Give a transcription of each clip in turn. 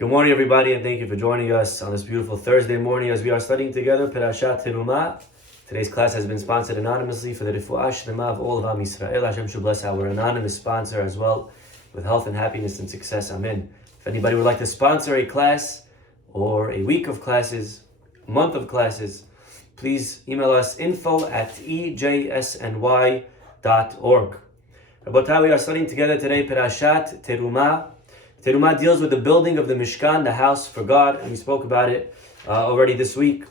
Good morning, everybody, and thank you for joining us on this beautiful Thursday morning as we are studying together Perashat Terumah. Today's class has been sponsored anonymously for the Refuah Shlema of all of Am Yisrael. Hashem should bless our anonymous sponsor as well with health and happiness and success. Amen. If anybody would like to sponsor a class or a week of classes, a month of classes, please email us info@ejsny.org. Rabotai, we are studying together today Perashat Terumah. Terumah deals with the building of the Mishkan, the house for God, and we spoke about it already this week.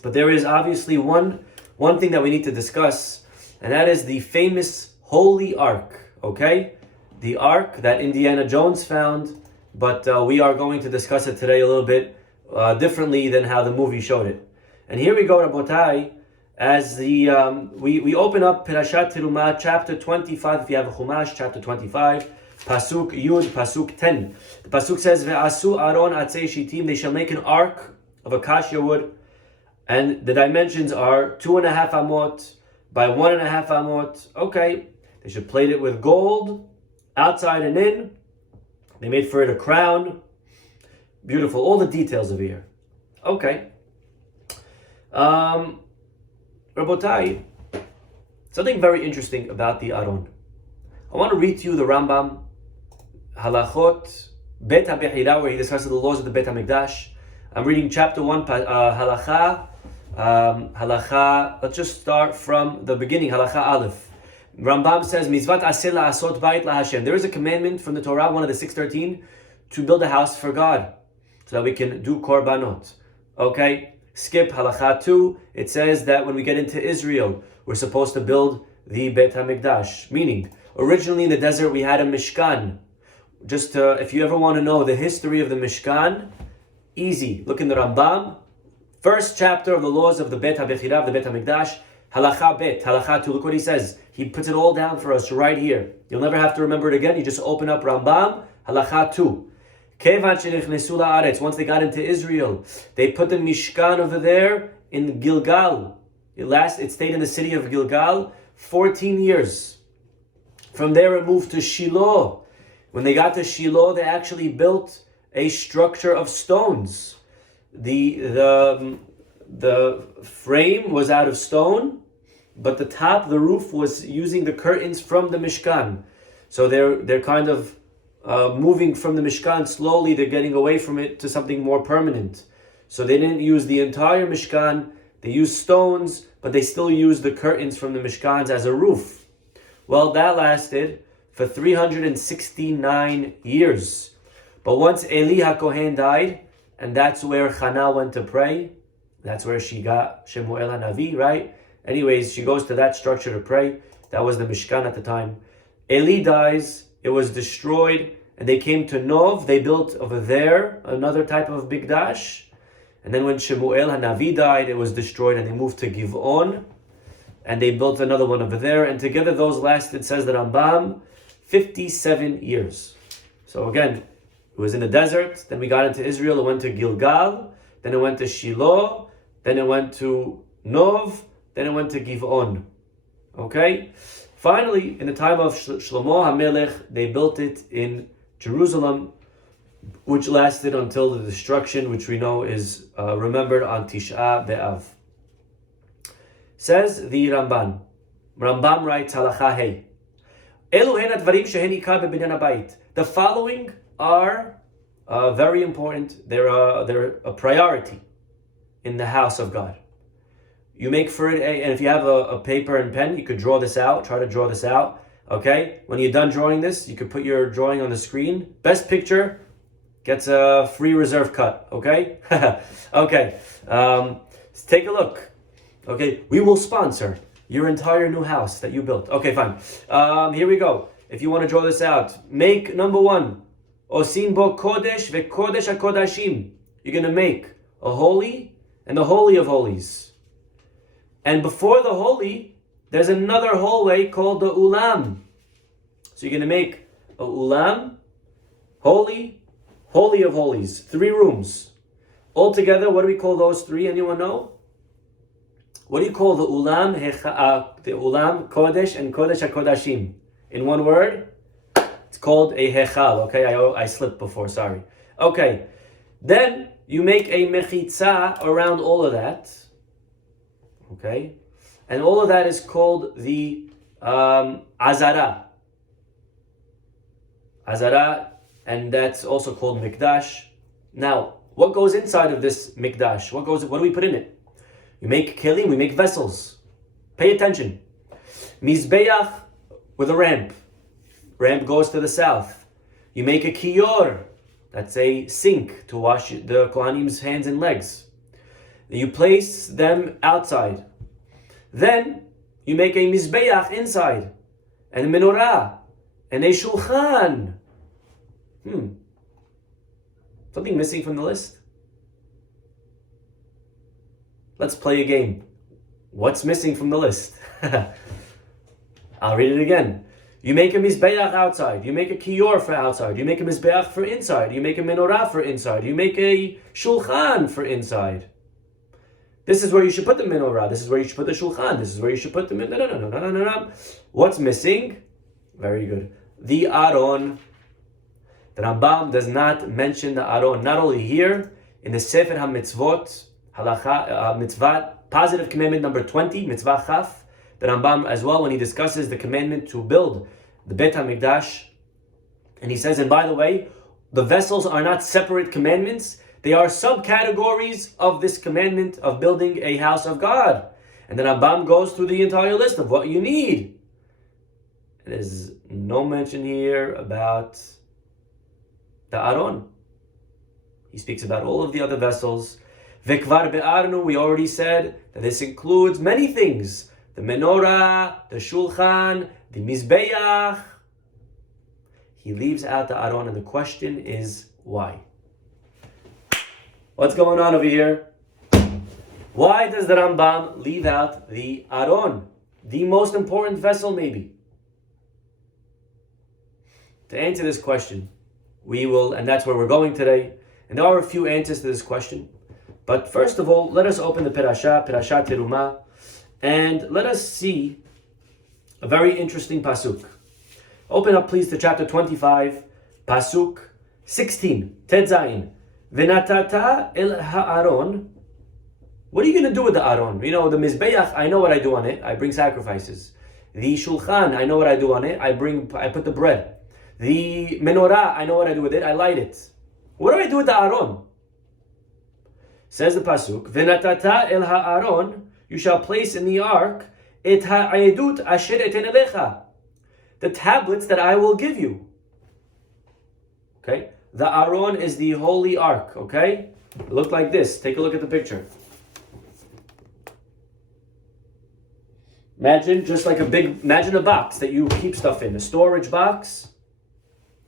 But there is obviously one thing that we need to discuss, and that is the famous Holy Ark, okay? The Ark that Indiana Jones found, but we are going to discuss it today a little bit differently than how the movie showed it. And here we go, Rabotai, as we open up Perashat Terumah, chapter 25, if you have a Chumash, chapter 25, Pasuk Yud, Pasuk 10. The Pasuk says, Ve'asu Aron Atzei Shitim, they shall make an ark of acacia wood, and the dimensions are 2.5 amot by 1.5 amot. Okay, they should plate it with gold, outside and in. They made for it a crown. Beautiful, all the details of here. Okay. Rabotai, something very interesting about the Aron. I want to read to you the Rambam, Halachot, Bet HaBechira, where he discusses the laws of the Bet HaMikdash. I'm reading chapter 1, Halacha. Let's just start from the beginning, Halacha Aleph. Rambam says, Mizvat Aseh La'asot Bait LaHashem. There is a commandment from the Torah, one of the 613, to build a house for God, so that we can do korbanot. Okay? Skip Halacha 2. It says that when we get into Israel, we're supposed to build the Bet HaMikdash. Meaning, originally in the desert we had a Mishkan. Just if you ever want to know the history of the Mishkan, easy. Look in the Rambam, first chapter of the laws of the Bet HaBechira, of the Bet HaMikdash, Halacha Bet, Halacha 2. Look what he says. He puts it all down for us right here. You'll never have to remember it again. You just open up Rambam, Halacha 2. Kevan shenichnesu la'aretz. Once they got into Israel, they put the Mishkan over there in Gilgal. It stayed in the city of Gilgal 14 years. From there it moved to Shiloh. When they got to Shiloh, they actually built a structure of stones. The frame was out of stone, but the top, the roof, was using the curtains from the Mishkan. So they're kind of moving from the Mishkan slowly. They're getting away from it to something more permanent. So they didn't use the entire Mishkan. They used stones, but they still used the curtains from the Mishkans as a roof. Well, that lasted for 369 years. But once Eli HaKohen died, and that's where Chana went to pray, that's where she got Shemuel HaNavi, right? Anyways, she goes to that structure to pray. That was the Mishkan at the time. Eli dies, it was destroyed, and they came to Nov. They built over there another type of Bigdash. And then when Shemuel HaNavi died, it was destroyed, and they moved to Giv'on, and they built another one over there. And together those lasted, says the Rambam, 57 years. So again, it was in the desert, then we got into Israel, it went to Gilgal, then it went to Shiloh, then it went to Nov, then it went to Giv'on. Okay? Finally, in the time of Shlomo HaMelech, they built it in Jerusalem, which lasted until the destruction, which we know is remembered on Tisha B'Av. Says the Rambam writes, Halacha Hey, the following are very important. They're a priority in the house of God. You make for it, and if you have a paper and pen, you could draw this out. Try to draw this out. Okay. When you're done drawing this, you could put your drawing on the screen. Best picture gets a free reserve cut. Okay. Okay. Take a look. Okay. We will sponsor your entire new house that you built. Okay, fine. Here we go. If you want to draw this out, make number 1. Osim bo kodesh ve'kodesh hakodashim. You're going to make a holy and the holy of holies. And before the holy, there's another hallway called the ulam. So you're going to make a ulam, holy, holy of holies. 3 rooms. Altogether, what do we call those 3? Anyone know? What do you call the ulam, kodesh, and kodesh hakodashim? In one word, it's called a hechal. Okay, I slipped before, sorry. Okay, then you make a mechitza around all of that. Okay, and all of that is called the azara. Azara, and that's also called mikdash. Now, what goes inside of this mikdash? What do we put in it? You make kelim, we make vessels. Pay attention. Mizbeach with a ramp. Ramp goes to the south. You make a kiyor. That's a sink to wash the kohanim's hands and legs. You place them outside. Then you make a mizbeach inside, and a menorah, and a shulchan. Something missing from the list? Let's play a game. What's missing from the list? I'll read it again. You make a mizbeach outside. You make a kiyor for outside. You make a mizbeach for inside. You make a menorah for inside. You make a shulchan for inside. This is where you should put the menorah. This is where you should put the shulchan. This is where you should put the no. What's missing? Very good. The aron. The Rambam does not mention the aron. Not only here, in the Sefer HaMitzvot, Halacha, Mitzvah, positive commandment number 20, Mitzvah Chaf, the Rambam as well, when he discusses the commandment to build the Beit HaMikdash, and he says, and by the way, the vessels are not separate commandments, they are subcategories of this commandment of building a house of God. And the Rambam goes through the entire list of what you need. There's no mention here about the aron. He speaks about all of the other vessels. Vekvar be'arnu, we already said that this includes many things. The menorah, the shulchan, the mizbeach. He leaves out the aron, and the question is why? What's going on over here? Why does the Rambam leave out the aron? The most important vessel maybe. To answer this question, we will, and that's where we're going today. And there are a few answers to this question. But first of all, let us open the Parashat Terumah, and let us see a very interesting pasuk. Open up please to chapter 25, pasuk 16, Tet Zayin. V'natata el ha'aron. What are you going to do with the aron? You know, the mizbeach, I know what I do on it. I bring sacrifices. The shulchan, I know what I do on it. I put the bread. The menorah, I know what I do with it. I light it. What do I do with the aron? Says the pasuk, V'natata el ha'aron, you shall place in the ark et ha'ayedut asher eten elecha, the tablets that I will give you. Okay, the aron is the holy ark. Okay, it looked like this. Take a look at the picture. Imagine just like imagine a box that you keep stuff in, a storage box.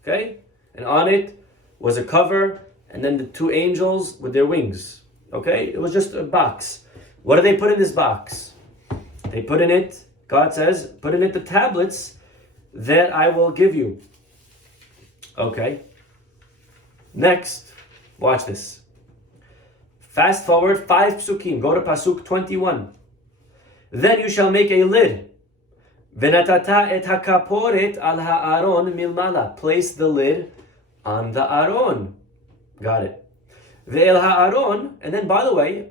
Okay, and on it was a cover, and then the two angels with their wings. Okay, it was just a box. What do they put in this box? They put in it, God says, put in it the tablets that I will give you. Okay. Next, watch this. Fast forward 5 psukim. Go to pasuk 21. Then you shall make a lid. V'natata et hakaporet al ha'aron milmala. Place the lid on the aron. Got it. Ve'el ha'aron, and then by the way,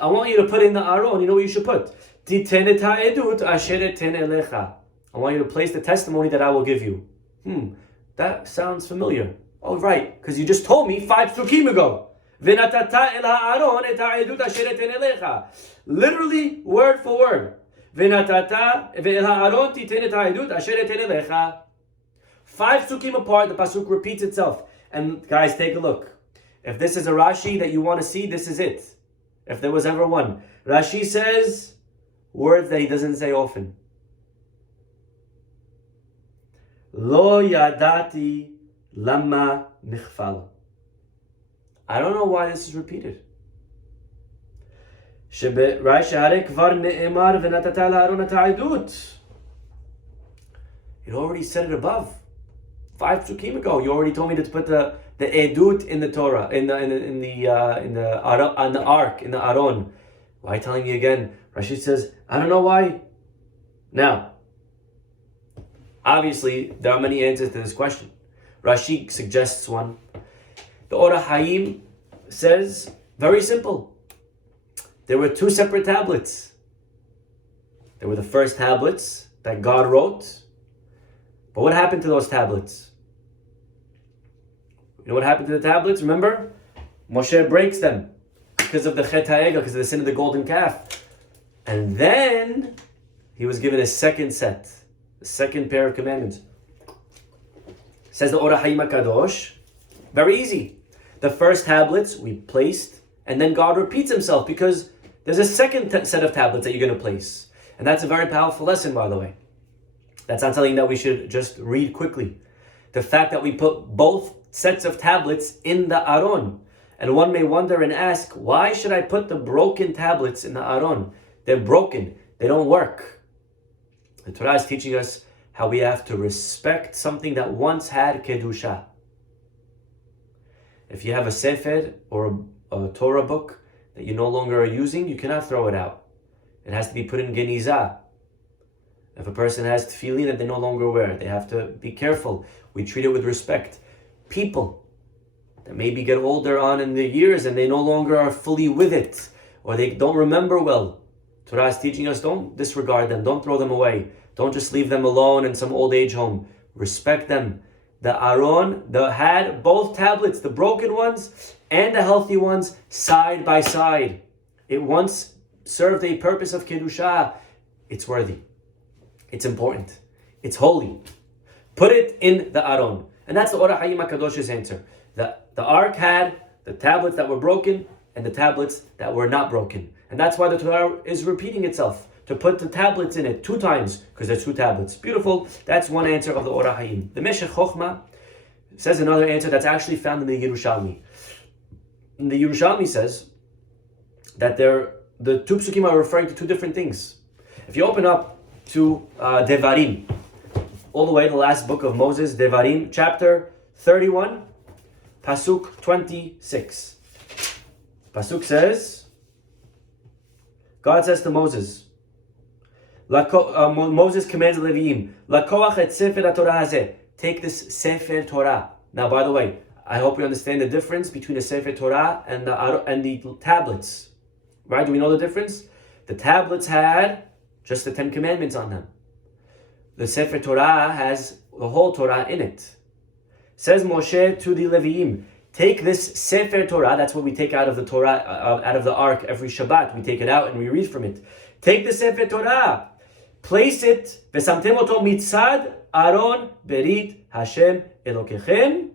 I want you to put in the aron, you know what you should put? Titen et ha'edut asher eten elecha. I want you to place the testimony that I will give you. That sounds familiar. Oh, right, because you just told me 5 psukim ago. V'natata el ha'aron et ha'edut asher eten elecha. Literally, word for word. V'natata ve'el ha'aron titen et ha'edut asher eten elecha. 5 psukim apart, the pasuk repeats itself. And guys, take a look. If this is a Rashi that you want to see, this is it. If there was ever one. Rashi says words that he doesn't say often. Lo yadati lama nichfal. I don't know why this is repeated. It already said it above. 5 psukim ago, you already told me to put the edut in the Torah, on the ark, in the aron. Why telling me again? Rashi says, I don't know why. Now, obviously, there are many answers to this question. Rashi suggests one. The Orah Hayim says, very simple. There were two separate tablets. There were the first tablets that God wrote. But what happened to those tablets? You know what happened to the tablets? Remember? Moshe breaks them because of the Chet HaEgel, because of the sin of the golden calf. And then he was given a second set, a second pair of commandments. Says the Orah Hayim HaKadosh, very easy. The first tablets we placed, and then God repeats himself because there's a second set of tablets that you're going to place. And that's a very powerful lesson, by the way. That's not something that we should just read quickly. The fact that we put both sets of tablets in the Aron. And one may wonder and ask, why should I put the broken tablets in the Aron? They're broken. They don't work. The Torah is teaching us how we have to respect something that once had Kedusha. If you have a Sefer or a Torah book that you no longer are using, you cannot throw it out. It has to be put in Genizah. If a person has tefillin that they no longer wear, they have to be careful. We treat it with respect. People that maybe get older on in the years and they no longer are fully with it, or they don't remember well. Torah is teaching us, don't disregard them, don't throw them away. Don't just leave them alone in some old age home. Respect them. The Aron had both tablets, the broken ones and the healthy ones, side by side. It once served a purpose of Kedusha. It's worthy. It's important. It's holy. Put it in the Aron. And that's the Orah Hayim HaKadosh's answer. The ark had the tablets that were broken and the tablets that were not broken. And that's why the Torah is repeating itself, to put the tablets in it 2 times, because there's 2 tablets. Beautiful. That's one answer of the Orah Hayim. The Meshech Chochmah says another answer that's actually found in the Yerushalmi. And the Yerushalmi says that the 2 psukim are referring to 2 different things. If you open up to Devarim, all the way to the last book of Moses, Devarim, chapter 31, Pasuk 26. Pasuk says, God says to Moses, Moses commands the Leviim, Lakoach et Sefer HaTorah hazeh, take this Sefer Torah. Now, by the way, I hope we understand the difference between a Sefer Torah and the tablets. Right? Do we know the difference? The tablets had just the 10 commandments on them. The Sefer Torah has the whole Torah in it. Says Moshe to the Leviim, take this Sefer Torah, that's what we take out of the Torah, out of the ark every Shabbat. We take it out and we read from it. Take the Sefer Torah, place it, v'samtem oto mitzad Aron berit Hashem Elokechem,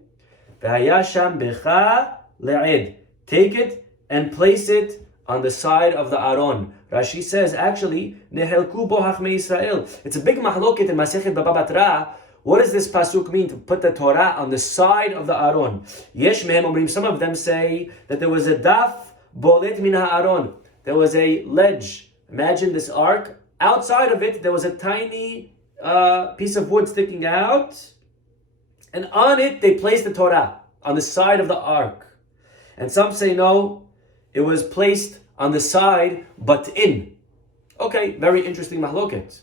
v'haya sham becha le'ed. Take it and place it on the side of the Aron. Rashi says, actually, nehelku bo hachmei Israel. It's a big mahloket in Masechet Baba Batra. What does this pasuk mean, to put the Torah on the side of the Aron? Yesh mehem omrim, some of them say that there was a daf bolet min ha'aron. There was a ledge. Imagine this ark. Outside of it, there was a tiny piece of wood sticking out. And on it, they placed the Torah on the side of the ark. And some say no, it was placed on the side, but in. Okay, very interesting mahloket.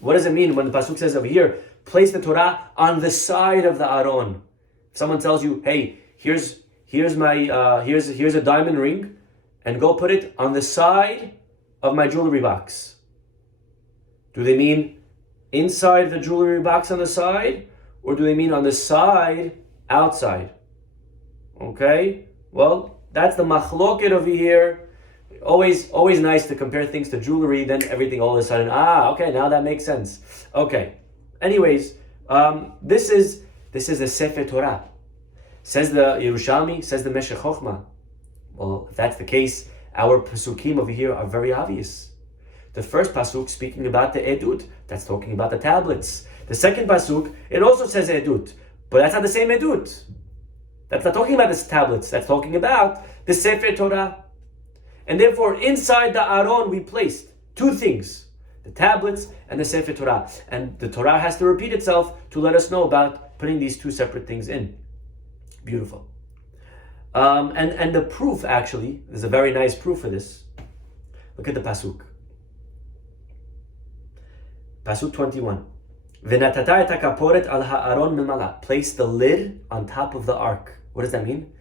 What does it mean when the pasuk says over here, place the Torah on the side of the Aron? If someone tells you, hey, here's a diamond ring, and go put it on the side of my jewelry box. Do they mean inside the jewelry box on the side, or do they mean on the side outside? Okay, well, that's the machloket over here. Always nice to compare things to jewelry, then everything all of a sudden, okay, now that makes sense. Okay. Anyways, this is the Sefer Torah. Says the Yerushalmi, says the Meshech Chochmah. Well, if that's the case, our pasukim over here are very obvious. The first pasuk speaking about the edut, that's talking about the tablets. The second pasuk, it also says edut, but that's not the same edut. That's not talking about the tablets. That's talking about the Sefer Torah. And therefore, inside the Aron, we placed 2 things, the tablets and the Sefer Torah. And the Torah has to repeat itself to let us know about putting these 2 separate things in. Beautiful. And the proof, actually, there's a very nice proof for this. Look at the pasuk. Pasuk 21. V'natata et hakaporet al ha'aron memala. Place the lid on top of the ark. What does that mean?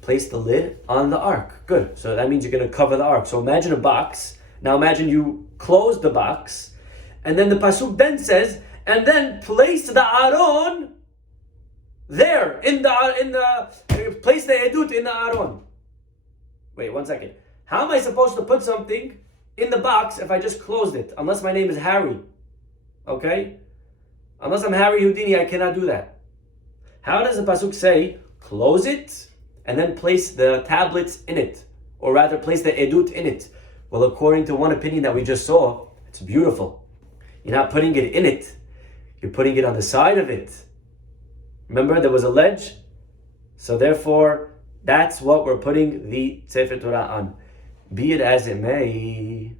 place the lid on the ark. Good. So that means you're going to cover the ark. So imagine a box. Now imagine you close the box, and then the pasuk then says, and then place the aron there in the place the edut in the aron. Wait 1 second. How am I supposed to put something in the box if I just closed it? Unless my name is Harry. Okay? Unless I'm Harry Houdini, I cannot do that. How does the pasuk say, close it and then place the tablets in it? Or rather, place the edut in it? Well, according to one opinion that we just saw, it's beautiful. You're not putting it in it. You're putting it on the side of it. Remember, there was a ledge? So therefore, that's what we're putting the Sefer Torah on. Be it as it may.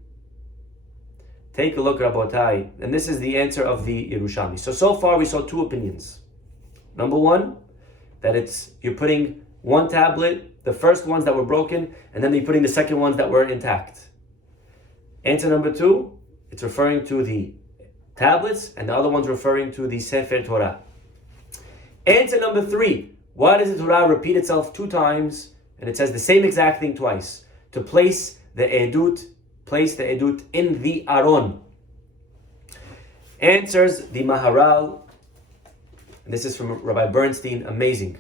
Take a look, Rabotai. And this is the answer of the Yerushalmi. So far we saw two opinions. Number one, that you're putting one tablet, the first ones that were broken, and then you're putting the second ones that were intact. Answer number two, it's referring to the tablets, and the other one's referring to the Sefer Torah. Answer number three, why does the Torah repeat itself 2 times, and it says the same exact thing twice? To place the edut in the aron. Answers the Maharal, and this is from Rabbi Bernstein, amazing.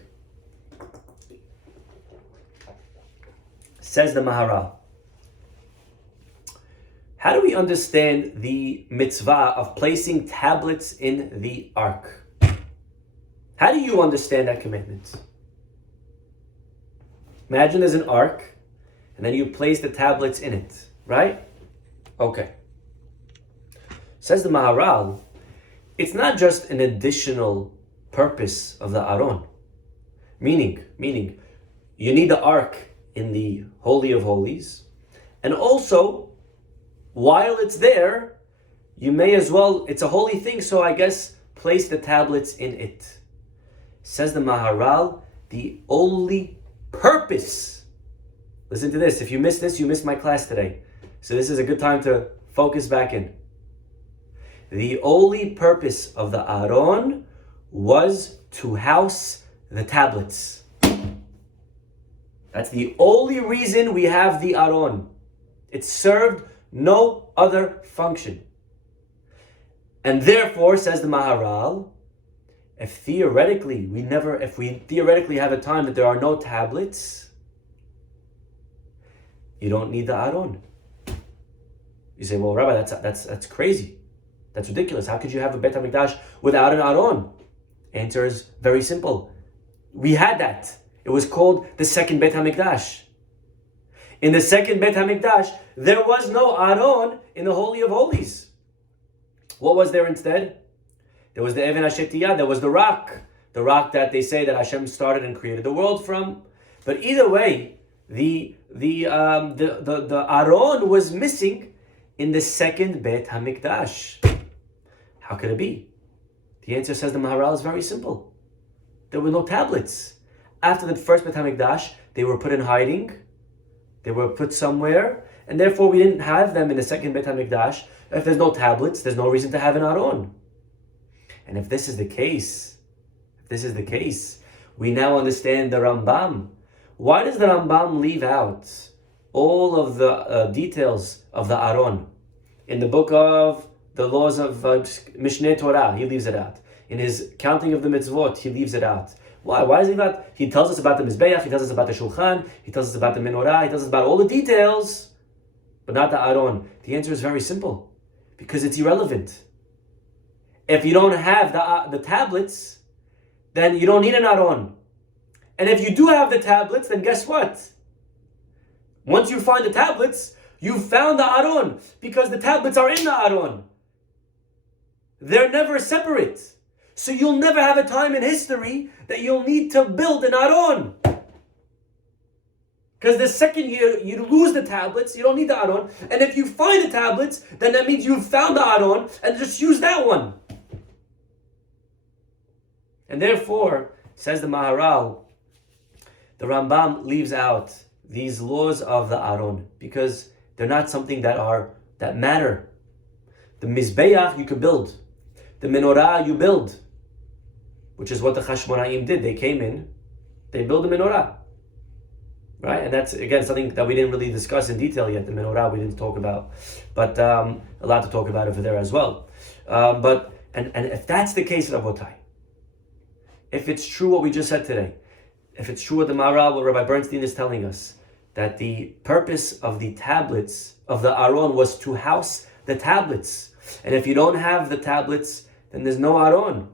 Says the Maharal, how do we understand the mitzvah of placing tablets in the ark? How do you understand that commandment? Imagine there's an ark, and then you place the tablets in it, right? Okay. Says the Maharal, it's not just an additional purpose of the Aron. Meaning, you need the ark in the Holy of Holies, and also, while it's there, you may as well, it's a holy thing, so I guess place the tablets in it. Says the Maharal, the only purpose, listen to this, if you missed this, you missed my class today. So this is a good time to focus back in. The only purpose of the Aron was to house the tablets. That's the only reason we have the Aron. It served no other function. And therefore, says the Maharal, if we theoretically have a time that there are no tablets, you don't need the Aron. You say, well, Rabbi, that's crazy. That's ridiculous. How could you have a Bet HaMikdash without an Aron? Answer is very simple. We had that. It was called the second Bet HaMikdash. In the second Bet HaMikdash, there was no Aron in the Holy of Holies. What was there instead? There was the Even HaShetiyah, there was the rock that they say that Hashem started and created the world from. But either way, the Aron was missing in the second Bet HaMikdash. How could it be? The answer, says the Maharal, is very simple. There were no tablets. After the first Bet HaMikdash, they were put in hiding. They were put somewhere, and therefore we didn't have them in the second Bet HaMikdash. If there's no tablets, there's no reason to have an Aron. And if this is the case, we now understand the Rambam. Why does the Rambam leave out all of the details of the Aron? In the book of the laws of Mishneh Torah, he leaves it out. In his counting of the mitzvot, he leaves it out. Why? Why does he leave out? He tells us about the Mizbeach, he tells us about the Shulchan, he tells us about the Menorah, he tells us about all the details, but not the Aron. The answer is very simple. Because it's irrelevant. If you don't have the tablets, then you don't need an Aron. And if you do have the tablets, then guess what? Once you find the tablets, you found the Aron, because the tablets are in the Aron. They're never separate. So you'll never have a time in history that you'll need to build an Aron. Because the second you lose the tablets, you don't need the Aron. And if you find the tablets, then that means you've found the Aron, and just use that one. And therefore, says the Maharal, the Rambam leaves out these laws of the Aron because they're not something that matter. The Mizbeach you could build. The Menorah you build. Which is what the Chashmonaim did. They came in, they built the Menorah. right? And that's, again, something that we didn't really discuss in detail yet. The menorah we didn't talk about, but a lot to talk about over there as well. But if that's the case, Rabotai, if it's true what we just said today, if it's true what the Maharal, what Rabbi Bernstein is telling us, that the purpose of the tablets of the Aron was to house the tablets, and if you don't have the tablets, then there's no Aron.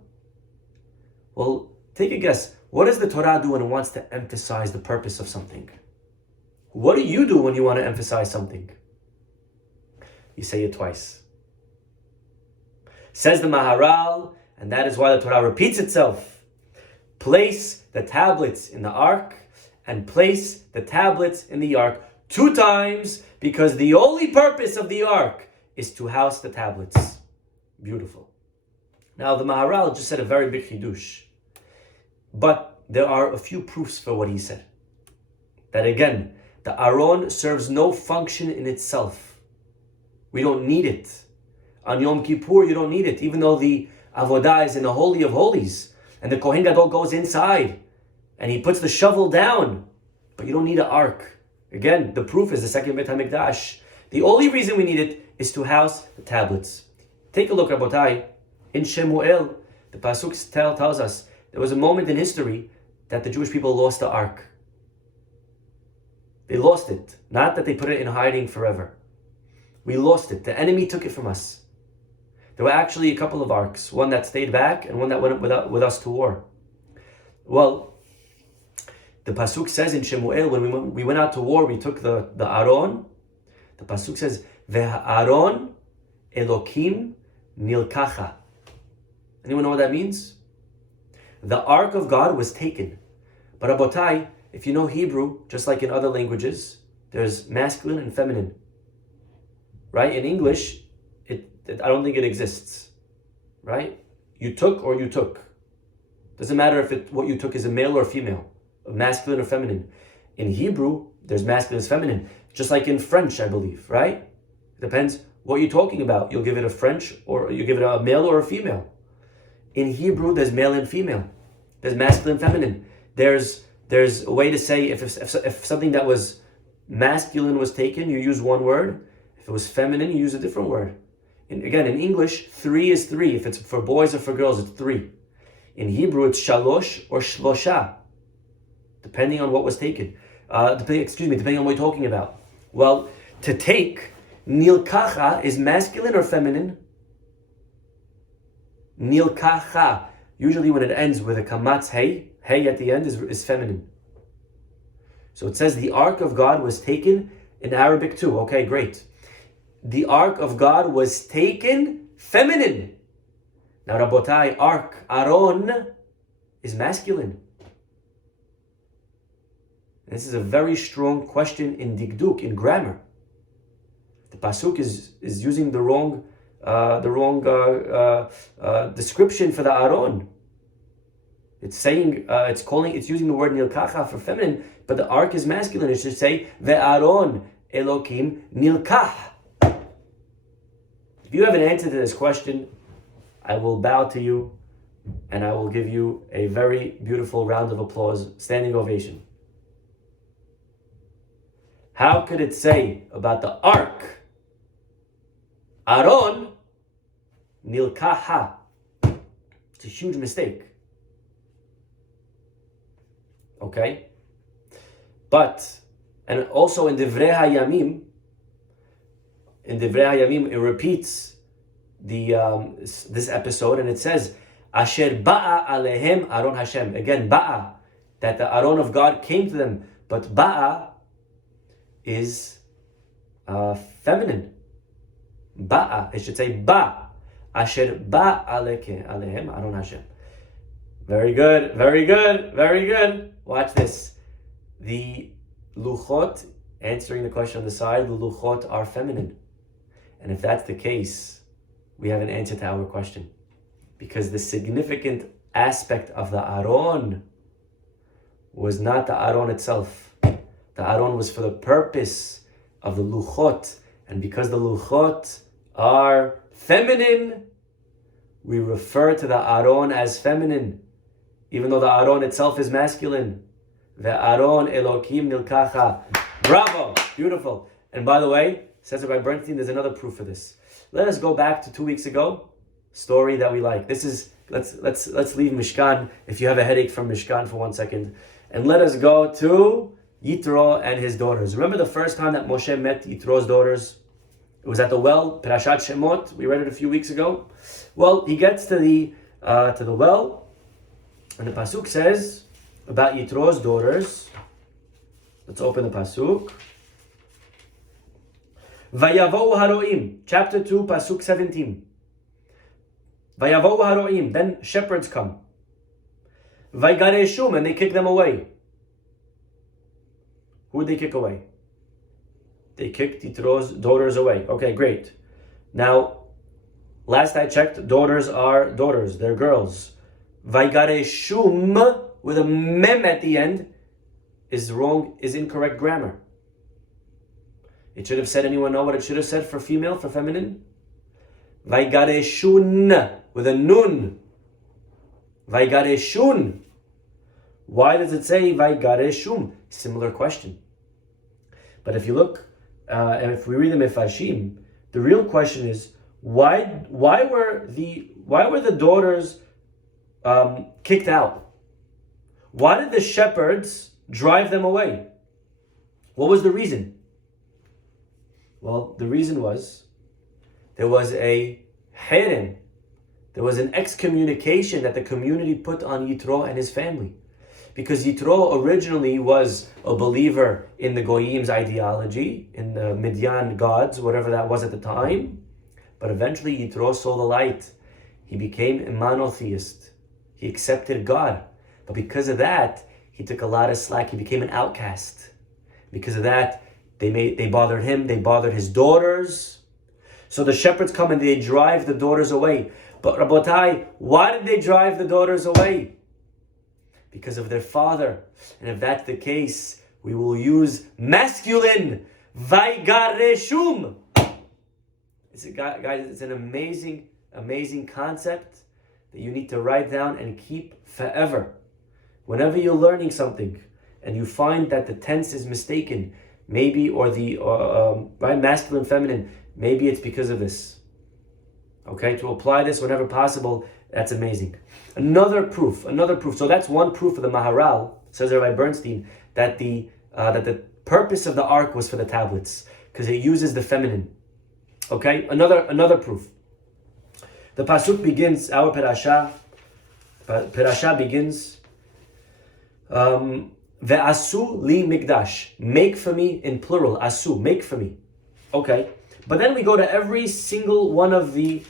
Well, take a guess. What does the Torah do when it wants to emphasize the purpose of something? What do you do when you want to emphasize something? You say it twice. Says the Maharal, and that is why the Torah repeats itself. Place the tablets in the ark, and place the tablets in the ark 2 times, because the only purpose of the ark is to house the tablets. Beautiful. Now the Maharal just said a very big chidush, but there are a few proofs for what he said. That again, the Aron serves no function in itself. We don't need it. On Yom Kippur, you don't need it, even though the Avodah is in the Holy of Holies, and the Kohen Gadol goes inside, and he puts the shovel down, but you don't need an ark. Again, the proof is the second Beit HaMikdash. The only reason we need it is to house the tablets. Take a look, Rabotai. In Shemuel, the Pasuk tells us there was a moment in history that the Jewish people lost the ark. They lost it. Not that they put it in hiding forever. We lost it. The enemy took it from us. There were actually a couple of arks, one that stayed back and one that went with us to war. Well, the Pasuk says in Shemuel, when we went out to war, we took the Aron. The Pasuk says, Ve'aron Elokim nilkacha. Anyone know what that means? The ark of God was taken. But Rabotai, if you know Hebrew, just like in other languages, there's masculine and feminine. Right? In English, I don't think it exists. Right? You took or you took. Doesn't matter if what you took is a male or female, masculine or feminine. In Hebrew, there's masculine and feminine. Just like in French, I believe, right? Depends what you're talking about. You'll give it a French, or you give it a male or a female. In Hebrew, there's male and female. There's masculine and feminine. There's a way to say if something that was masculine was taken, you use one word. If it was feminine, you use a different word. Again, in English, 3 is 3. If it's for boys or for girls, it's 3. In Hebrew, it's shalosh or shlosha, depending on what was taken. Depending on what you're talking about. Well, to take, nilkacha is masculine or feminine? Nilkacha. Usually when it ends with a kamatz hey at the end is feminine. So it says the ark of God was taken in Arabic too. Okay, great. The ark of God was taken feminine. Now Rabotai, ark, Aron, is masculine. This is a very strong question in Dikduk, in grammar. The Pasuk is using the wrong description for the Aron. It's saying, it's using the word nilkacha for feminine, but the ark is masculine. It should say, Ve'aron Elokim nilkach. If you have an answer to this question, I will bow to you and I will give you a very beautiful round of applause, standing ovation. How could it say about the ark, Aron nilkaha? It's a huge mistake. Okay? But, and also in Divrei HaYamim, it repeats this episode, and it says, Asher ba'a alehem Aron Hashem. Again, ba'a, that the Aron of God came to them, but ba'a is feminine. Ba'a, it should say ba. Asher ba'a alehem Aron Hashem. Very good, very good, very good. Watch this. The luchot, answering the question on the side, the luchot are feminine. And if that's the case, we have an answer to our question. Because the significant aspect of the Aron was not the Aron itself. The Aron was for the purpose of the luchot. And because the luchot are feminine, we refer to the Aron as feminine, even though the Aron itself is masculine. ve'aron Elokim nilkacha. Bravo! Beautiful. And by the way, says Rabbi Bernstein, there's another proof for this. Let us go back to 2 weeks ago. Story that we like. This is let's leave Mishkan. If you have a headache from Mishkan for 1 second, and let us go to Yitro and his daughters. Remember the first time that Moshe met Yitro's daughters? It was at the well, Parashat Shemot. We read it a few weeks ago. Well, he gets to the well, and the pasuk says about Yitro's daughters. Let's open the pasuk. Vayavohu haroim, chapter 2, pasuk 17. Vayavohu haroim, then shepherds come. Vaygareshum, and they kick them away. Who did they kick away? They kicked Yitro's daughters away. Okay, great. Now, last I checked, daughters are daughters. They're girls. Vaygareshum, with a mem at the end, is wrong, is incorrect grammar. It should have said, anyone know what it should have said for female, for feminine? Vaygareshun, with a nun. Vaygareshun. Why does it say Vaygareshum? Similar question. But if you look, and if we read the Mefarshim, the real question is, why were the daughters kicked out? Why did the shepherds drive them away? What was the reason? Well, the reason was there was a herem, there was an excommunication that the community put on Yitro and his family. Because Yitro originally was a believer in the Goyim's ideology, in the Midian gods, whatever that was at the time. But eventually Yitro saw the light. He became a monotheist. He accepted God. But because of that, he took a lot of slack. He became an outcast. Because of that, they bothered him, they bothered his daughters. So the shepherds come and they drive the daughters away. But Rabotai, why did they drive the daughters away? Because of their father. And if that's the case, we will use masculine. Vaygareshum. Guys, it's an amazing, amazing concept that you need to write down and keep forever. Whenever you're learning something and you find that the tense is mistaken, maybe, or the right, masculine, feminine, maybe it's because of this. Okay, to apply this whenever possible, that's amazing. Another proof. So that's one proof of the Maharal, says Rabbi Bernstein, that the purpose of the ark was for the tablets, because it uses the feminine. Okay, another proof. The pasuk begins, our parasha begins, Ve'asu li mikdash, make for me, in plural, asu, make for me. Okay, but then we go to every single one of the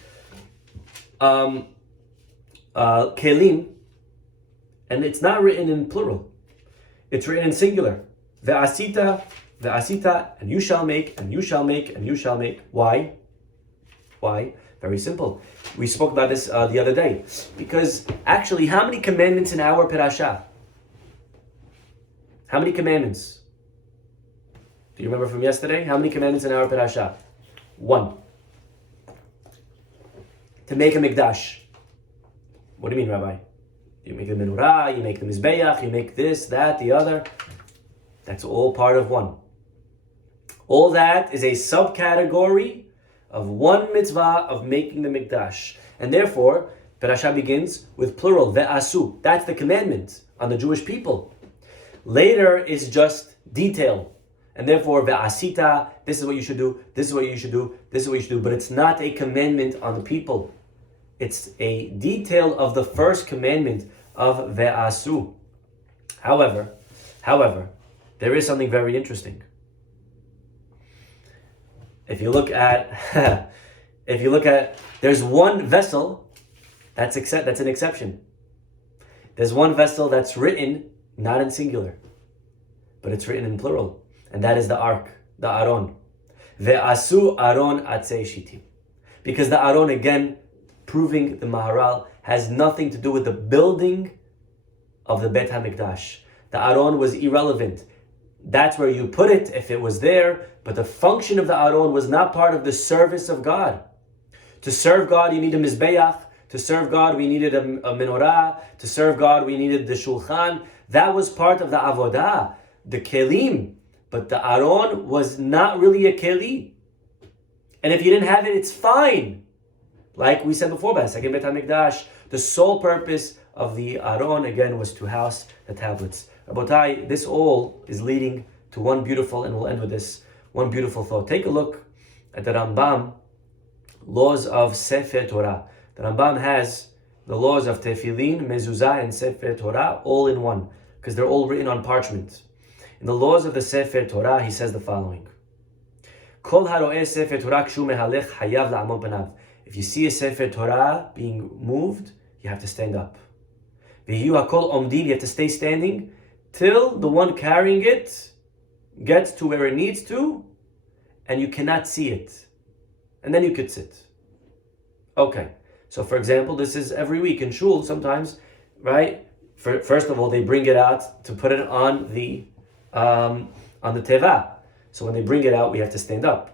kelim, and it's not written in plural. It's written in singular. Ve'asita, and you shall make, and you shall make, and you shall make. Why? Very simple. We spoke about this the other day. Because actually, how many commandments in our parasha? How many commandments? Do you remember from yesterday? How many commandments in our parasha? 1. To make a mikdash. What do you mean, Rabbi? You make the menorah, you make the mizbeach, you make this, that, the other. That's all part of 1. All that is a subcategory of 1 mitzvah of making the mikdash. And therefore, parasha begins with plural, ve'asu. That's the commandment on the Jewish people. Later is just detail. And therefore, ve'asita, this is what you should do, this is what you should do, this is what you should do. But it's not a commandment on the people. It's a detail of the first commandment of ve'asu. However, there is something very interesting. If you look at, there's one vessel that's an exception. There's one vessel that's written not in singular, but it's written in plural, and that is the ark, the aron. Ve'asu aron atzei shitim, because the aron, again, proving the Maharal, has nothing to do with the building of the Beit HaMikdash. The aron was irrelevant. That's where you put it if it was there, but the function of the aron was not part of the service of God. To serve God, you need a mizbeach. To serve God, we needed a menorah. To serve God, we needed the shulchan. That was part of the avodah, the kelim. But the aron was not really a keli. And if you didn't have it, it's fine. Like we said before, by the second Beit HaMikdash, the sole purpose of the aron, again, was to house the tablets. Rabotai, this all is leading to one beautiful, and we'll end with this, one beautiful thought. Take a look at the Rambam, laws of Sefer Torah. The Rambam has the laws of Tefillin, Mezuzah, and Sefer Torah all in one, because they're all written on parchment. In the laws of the Sefer Torah, he says the following. Kol haro'eh Sefer Torah kshu mehalech hayav la'amod panav. If you see a Sefer Torah being moved, you have to stand up. V'hiyu hakol omdim, you have to stay standing till the one carrying it gets to where it needs to, and you cannot see it. And then you could sit. Okay, so for example, this is every week in shul sometimes, right? First of all, they bring it out to put it on the teva. So when they bring it out, we have to stand up.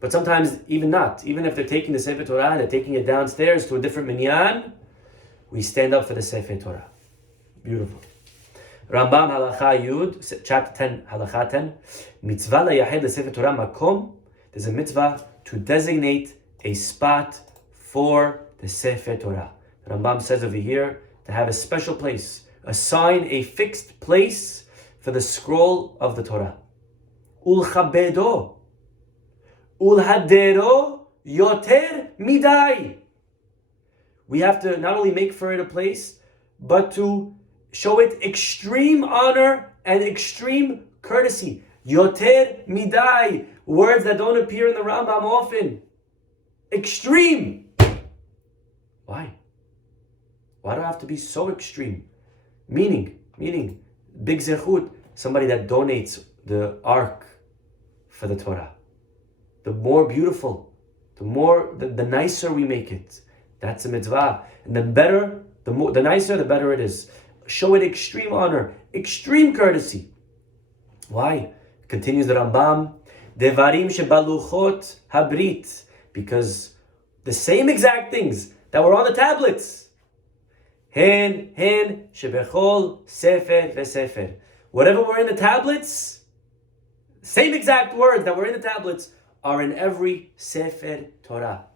But sometimes even not. Even if they're taking the Sefer Torah and they're taking it downstairs to a different minyan, we stand up for the Sefer Torah. Beautiful. Rambam Halacha Yud, chapter 10, Halacha 10. Mitzvah layahed leSefer Torah makom. There's a mitzvah to designate a spot for the Sefer Torah. Rambam says over here to have a special place, assign a fixed place for the scroll of the Torah. Ulchabedo, ulhadero yoter midai. We have to not only make for it a place, but to show it extreme honor and extreme courtesy. Yoter midai, words that don't appear in the Rambam often. Extreme. Why? Why do I have to be so extreme? Meaning, big zechut, somebody that donates the ark for the Torah. The more beautiful, the nicer we make it. That's a mitzvah. And the better, the nicer, the better it is. Show it extreme honor, extreme courtesy. Why? Continues the Rambam, Devarim shebaluchot habrit, because the same exact things that were on the tablets, hen shebechol sefer vesefer, whatever were in the tablets, same exact words that were in the tablets are in every Sefer Torah.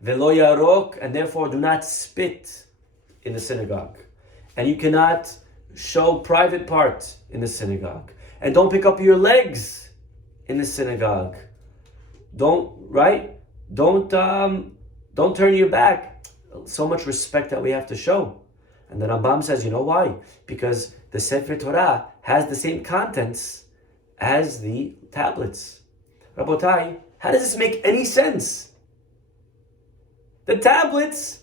Velo yarok, and therefore do not spit in the synagogue. And you cannot show private parts in the synagogue. And don't pick up your legs in the synagogue. Don't turn your back. So much respect that we have to show. And the Rambam says, you know why? Because the Sefer Torah has the same contents as the tablets. Rabotai, how does this make any sense? The tablets,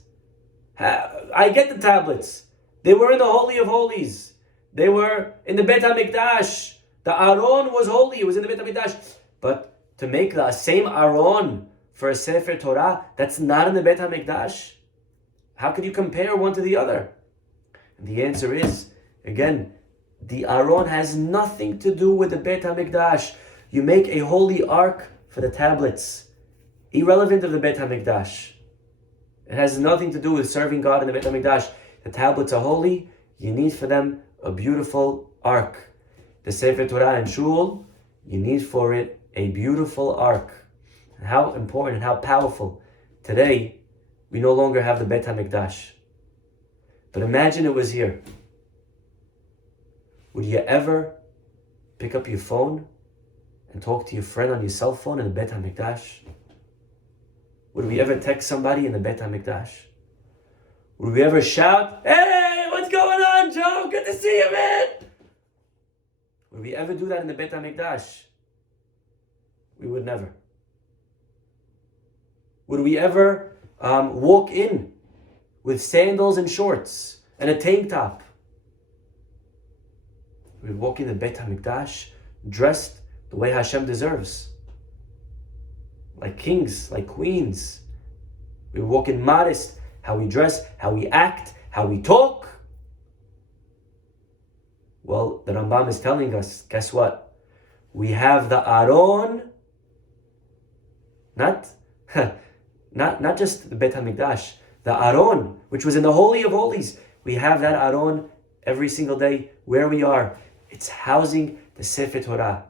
I get the tablets. They were in the Holy of Holies. They were in the Beit HaMikdash. The Aron was holy, it was in the Beit HaMikdash. But to make the same Aron for a Sefer Torah that's not in the Beit HaMikdash, how could you compare one to the other? And the answer is, again, the Aron has nothing to do with the Beit HaMikdash. You make a holy ark for the tablets, irrelevant of the Beit HaMikdash. It has nothing to do with serving God in the Beit HaMikdash. The tablets are holy. You need for them a beautiful ark. The Sefer Torah and Shul, you need for it a beautiful ark. And how important and how powerful. Today, we no longer have the Beit HaMikdash. But imagine it was here. Would you ever pick up your phone and talk to your friend on your cell phone in the Beit HaMikdash? Would we ever text somebody in the Beit HaMikdash? Would we ever shout, "Hey, what's going on, Joe? Good to see you, man!" Would we ever do that in the Beit HaMikdash? We would never. Would we ever walk in with sandals and shorts and a tank top? We would walk in the Beit HaMikdash dressed the way Hashem deserves. Like kings, like queens. We would walk in modest, how we dress, how we act, how we talk. Well, the Rambam is telling us, guess what? We have the Aron, not just the Beit HaMikdash, the Aron, which was in the Holy of Holies. We have that Aron every single day where we are. It's housing the Sefer Torah.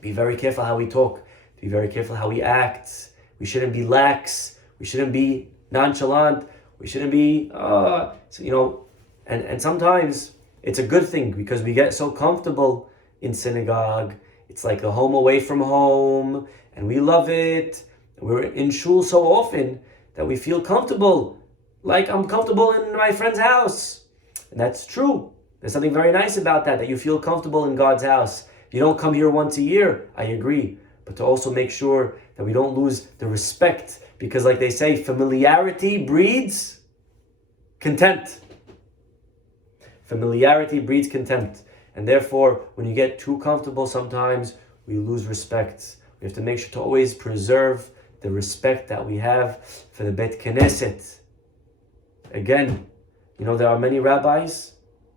Be very careful how we talk. Be very careful how we act. We shouldn't be lax. We shouldn't be nonchalant. We shouldn't be, and sometimes it's a good thing because we get so comfortable in synagogue. It's like the home away from home, and we love it. We're in shul so often that we feel comfortable, like I'm comfortable in my friend's house. And that's true. There's something very nice about that you feel comfortable in God's house. You don't come here once a year, I agree, but to also make sure that we don't lose the respect, because like they say, familiarity breeds contempt. Familiarity breeds contempt. And therefore, when you get too comfortable sometimes, we lose respect. We have to make sure to always preserve the respect that we have for the Bet Knesset. Again, there are many rabbis,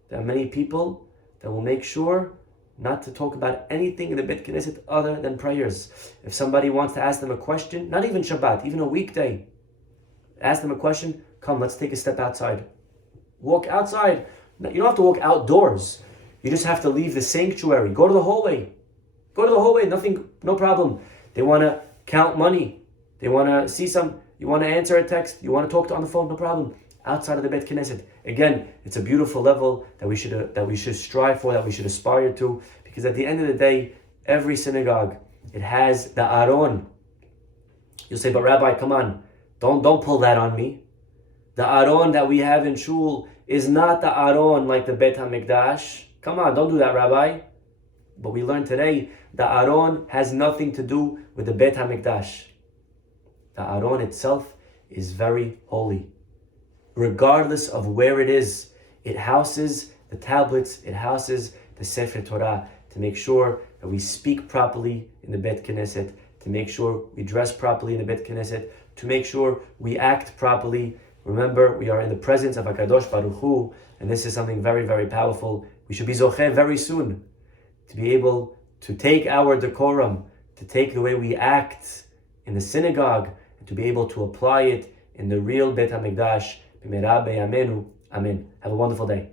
there are many people that will make sure not to talk about anything in the Bet Knesset other than prayers. If somebody wants to ask them a question, not even Shabbat, even a weekday, ask them a question, come, let's take a step outside. Walk outside. You don't have to walk outdoors. You just have to leave the sanctuary. Go to the hallway. Go to the hallway, no problem. They want to count money. They want to see you want to answer a text, you want to talk on the phone, no problem. Outside of the Bet Knesset. Again, it's a beautiful level that we should strive for, that we should aspire to, because at the end of the day, every synagogue, it has the Aron. You'll say, but Rabbi, come on, don't pull that on me. The Aron that we have in shul is not the Aron like the Bet HaMikdash. Come on, don't do that, Rabbi. But we learned today, the Aron has nothing to do with the Bet HaMikdash. The Aron itself is very holy. Regardless of where it is, it houses the tablets, it houses the Sefer Torah, to make sure that we speak properly in the Bet Knesset, to make sure we dress properly in the Bet Knesset, to make sure we act properly. Remember, we are in the presence of HaKadosh Baruch Hu, and this is something very, very powerful. We should be zocheh very soon to be able to take our decorum, to take the way we act in the synagogue, and to be able to apply it in the real Bet HaMikdash. B'meira b'yameinu. Amen. Have a wonderful day.